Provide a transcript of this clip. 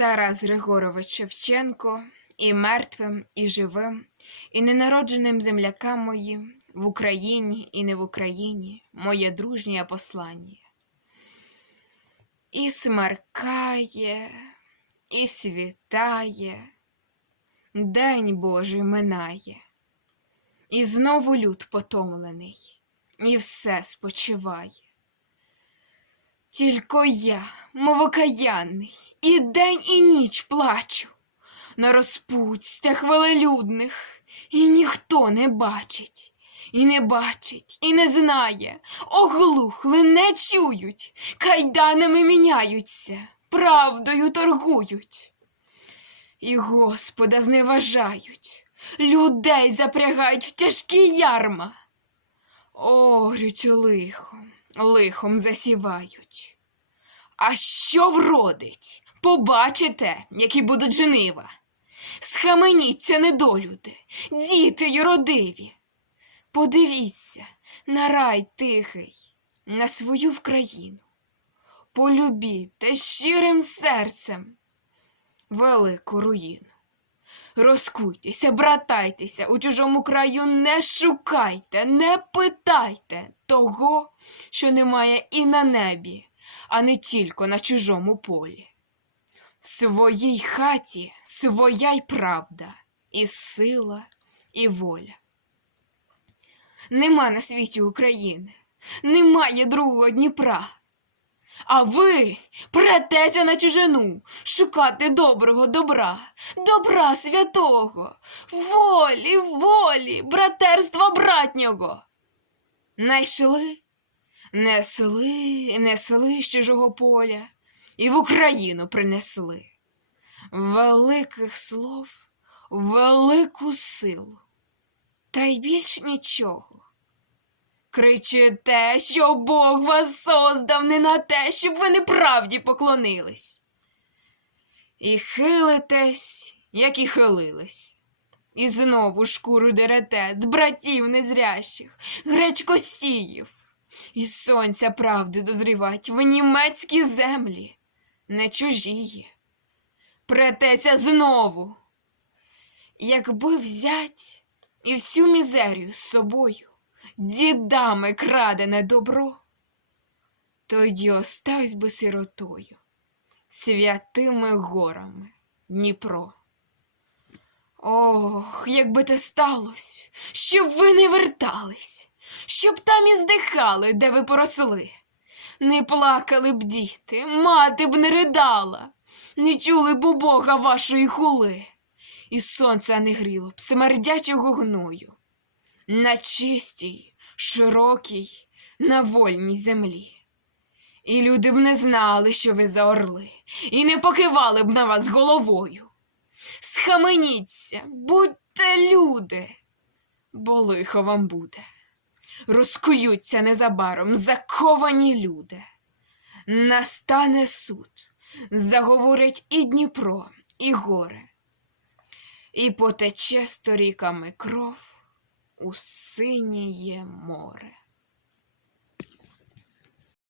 Тарас Григорович Шевченко і мертвим, і живим, і ненародженим землякам моїм в Україні і не в Україні моє дружнє послання. І смеркає, і світає, День Божий минає, і знову люд потомлений, і все спочиває. Тільки я, мов окаянний, і день, і ніч плачу на розпустях велелюдних, і ніхто не бачить, і не бачить, і не знає, оглухли, не чують, кайданами міняються, правдою торгують. І Господа зневажають, людей запрягають в тяжкі ярма. Орють лихом, лихом засівають. А що вродить? Побачите, які будуть жнива. Схаменіться, недолюди, діти юродиві. Подивіться на рай тихий, на свою вкраїну. Полюбіте щирим серцем велику руїну. Розкуйтеся, братайтеся, у чужому краю не шукайте, не питайте того, що немає і на небі, а не тільки на чужому полі. В своїй хаті своя й правда, і сила, і воля. Нема на світі України, немає другого Дніпра. А ви претеся на чужину, шукати доброго добра, добра святого, волі, волі, братерства братнього. Найшли, несли, несли з чужого поля і в Україну принесли. Великих слов, велику силу, та й більш нічого. Кричите, що Бог вас создав не на те, щоб ви неправді поклонились. І хилитесь, як і хилились. І знову шкуру дерете з братів незрящих, гречкосіїв. І сонця правди дозрівать в німецькі землі, не чужії. Претеся знову. Якби взять і всю мізерію з собою дідами крадене добро, тоді оставсь би сиротою, святими горами Дніпро. Ох, якби те сталося, щоб ви не вертались, щоб там і здихали, де ви поросли. Не плакали б діти, мати б не ридала, не чули б у Бога вашої хули, і сонця не гріло б смердячого гною на чистій, широкій, на вольній землі. І люди б не знали, що ви за орли, і не покивали б на вас головою. Схаменіться, будьте люди, бо лихо вам буде. Розкуються незабаром заковані люди. Настане суд, заговорять і Дніпро, і горе, і потече сторіками кров у синє море.